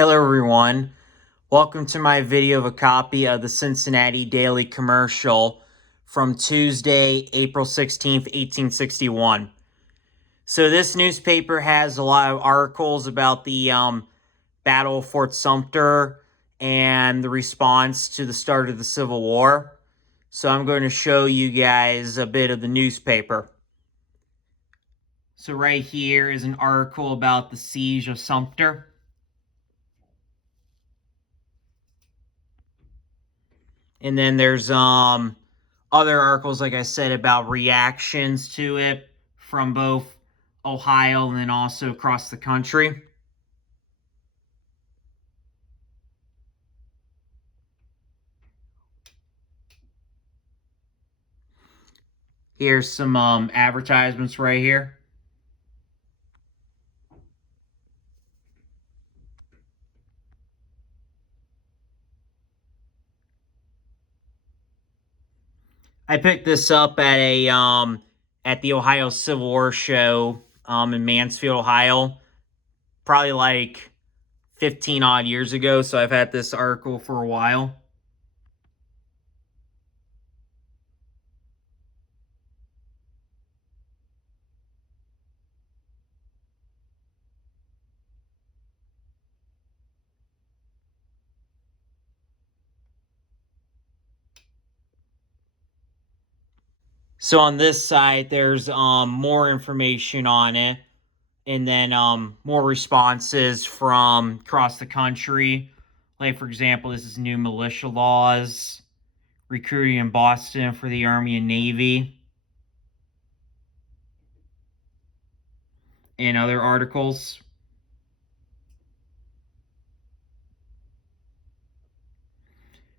Hello everyone, welcome to my video of a copy of the Cincinnati Daily Commercial from Tuesday, April 16th, 1861. So this newspaper has a lot of articles about the Battle of Fort Sumter and the response to the start of the Civil War. So I'm going to show you guys a bit of the newspaper. So right here is an article about the Siege of Sumter. And then there's other articles, like I said, about reactions to it from both Ohio and then also across the country. Here's some advertisements right here. I picked this up at the Ohio Civil War show in Mansfield, Ohio, probably like 15 odd years ago. So I've had this article for a while. So on this side, there's more information on it, and then more responses from across the country. Like, for example, this is new militia laws, recruiting in Boston for the Army and Navy, and other articles.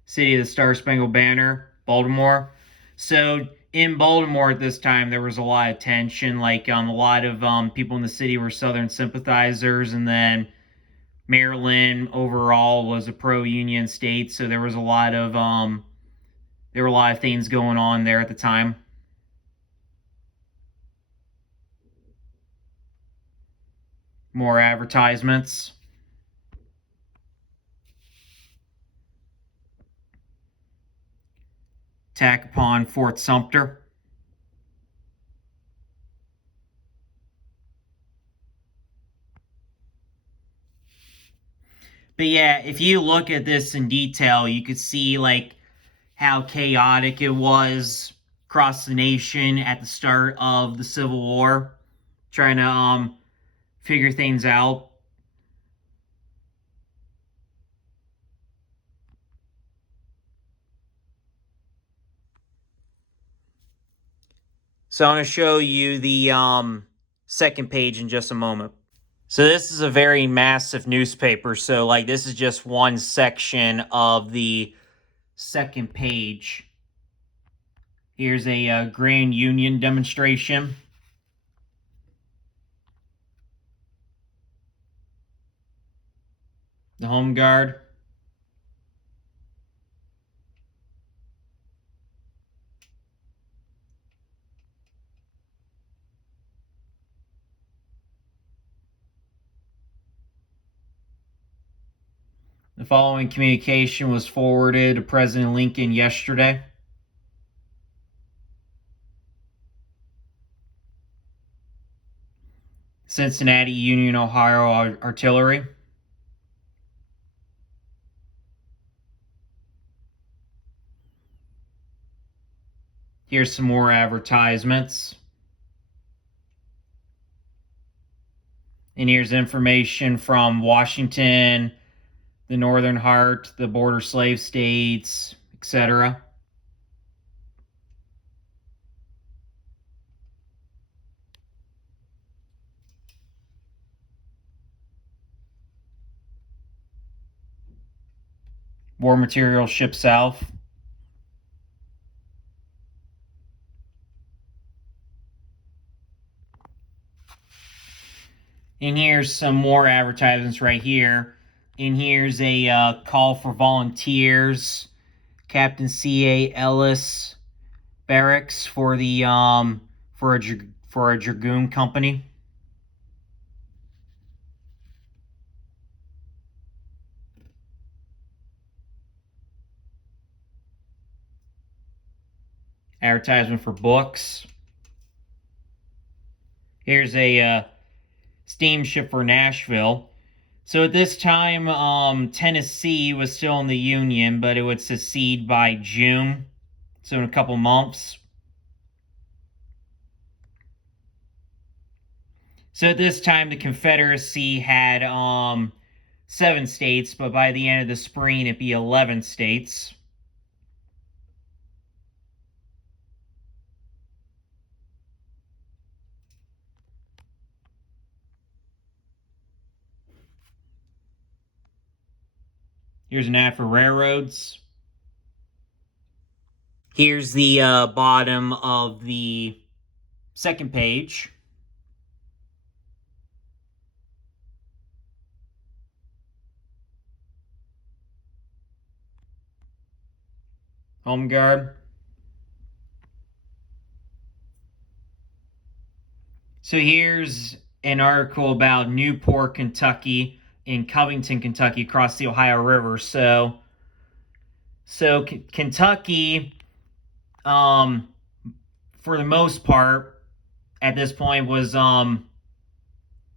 City of the Star Spangled Banner, Baltimore. So in Baltimore at this time, there was a lot of tension. Like a lot of people in the city were Southern sympathizers, and then Maryland overall was a pro-union state. So there were a lot of things going on there at the time. More advertisements. Attack upon Fort Sumter. But yeah, if you look at this in detail, you could see like how chaotic it was across the nation at the start of the Civil War, trying to figure things out. So I'm going to show you the second page in just a moment. So this is a very massive newspaper. So like this is just one section of the second page. Here's a Grand Union demonstration. The Home Guard. The following communication was forwarded to President Lincoln yesterday. Cincinnati Union, Ohio Artillery. Here's some more advertisements. And here's information from Washington, the Northern Heart, the border slave states, etc. War material shipped south. And here's some more advertisements right here. And here's a call for volunteers. Captain C.A. Ellis Barracks for the for a dragoon company. advertisement for books. Here's a steamship for Nashville. So at this time, Tennessee was still in the Union, but it would secede by June, so in a couple months. So at this time, the Confederacy had 7 states, but by the end of the spring, it'd be 11 states. Here's an ad for railroads. Here's the bottom of the second page. Home Guard. So here's an article about Newport, Kentucky, and Covington, Kentucky, across the Ohio River. So Kentucky, for the most part, at this point, was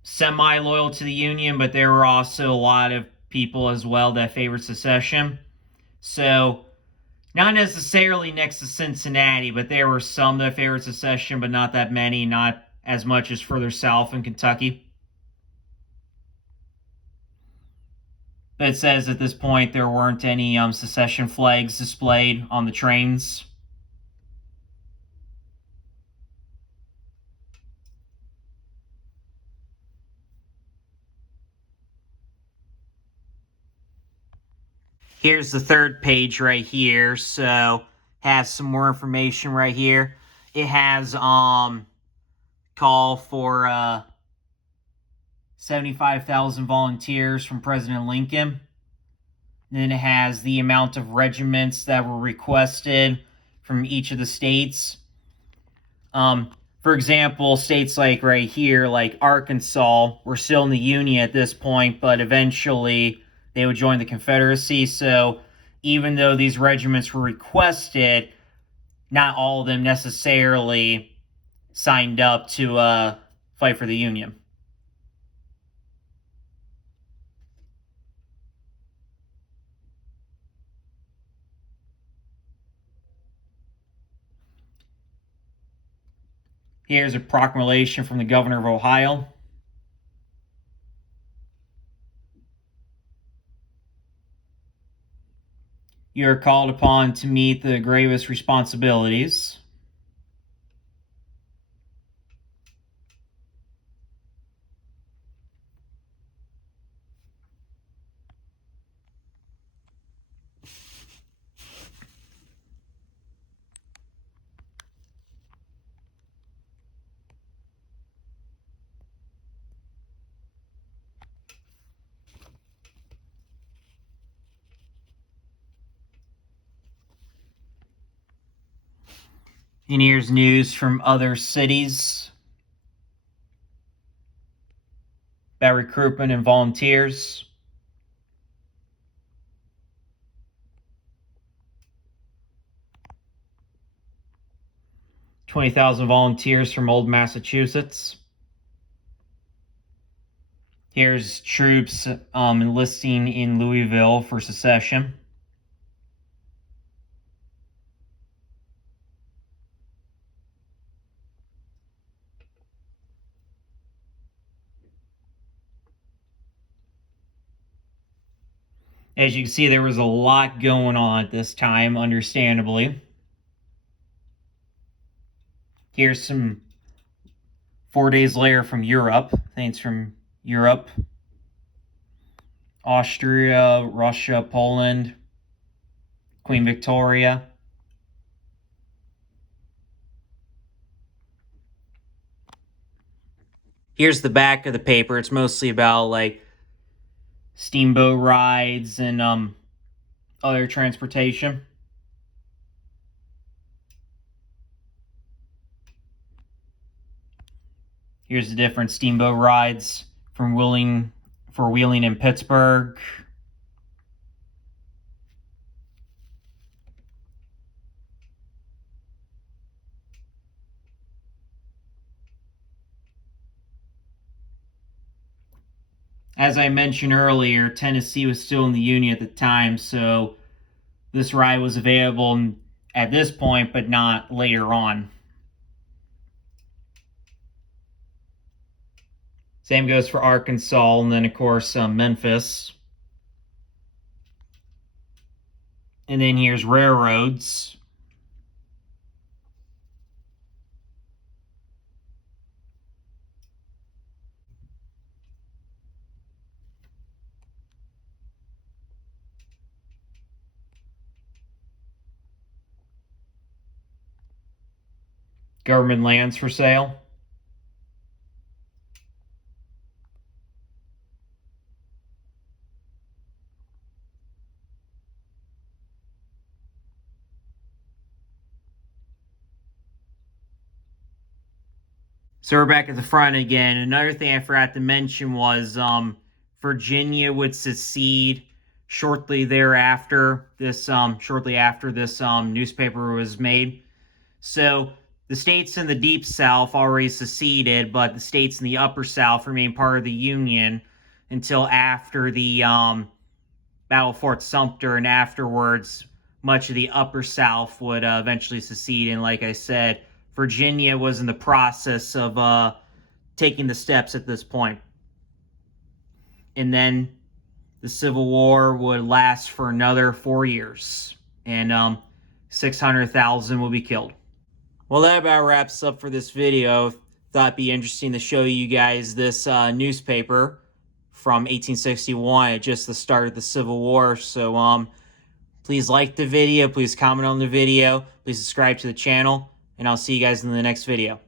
semi-loyal to the Union, but there were also a lot of people as well that favored secession. So not necessarily next to Cincinnati, but there were some that favored secession, but not that many, not as much as further south in Kentucky. But it says at this point there weren't any secession flags displayed on the trains. Here's the third page right here. So has some more information right here. It has call for 75,000 volunteers from President Lincoln. And then it has the amount of regiments that were requested from each of the states. For example, states like right here, like Arkansas, were still in the Union at this point, but eventually they would join the Confederacy. So even though these regiments were requested, not all of them necessarily signed up to fight for the Union. Here's a proclamation from the governor of Ohio. You are called upon to meet the gravest responsibilities. And here's news from other cities about recruitment and volunteers. $20,000 volunteers from Old Massachusetts. Here's troops enlisting in Louisville for secession. As you can see, there was a lot going on at this time, understandably. Here's some 4 days later from Europe. I think it's from Europe. Austria, Russia, Poland, Queen Victoria. Here's the back of the paper. It's mostly about like steamboat rides and other transportation. Here's the different steamboat rides from Wheeling in Pittsburgh. As I mentioned earlier, Tennessee was still in the Union at the time, so this right was available at this point, but not later on. Same goes for Arkansas, and then, of course, Memphis. And then here's railroads. Government lands for sale. So we're back at the front again. Another thing I forgot to mention was Virginia would secede shortly thereafter. Shortly after this newspaper was made. So the states in the Deep South already seceded, but the states in the Upper South remained part of the Union until after the Battle of Fort Sumter, and afterwards, much of the Upper South would eventually secede. And like I said, Virginia was in the process of taking the steps at this point. And then the Civil War would last for another 4 years, and 600,000 will be killed. Well, that about wraps up for this video. Thought it'd be interesting to show you guys this newspaper from 1861 at just the start of the Civil War. So please like the video, please comment on the video, please subscribe to the channel, and I'll see you guys in the next video.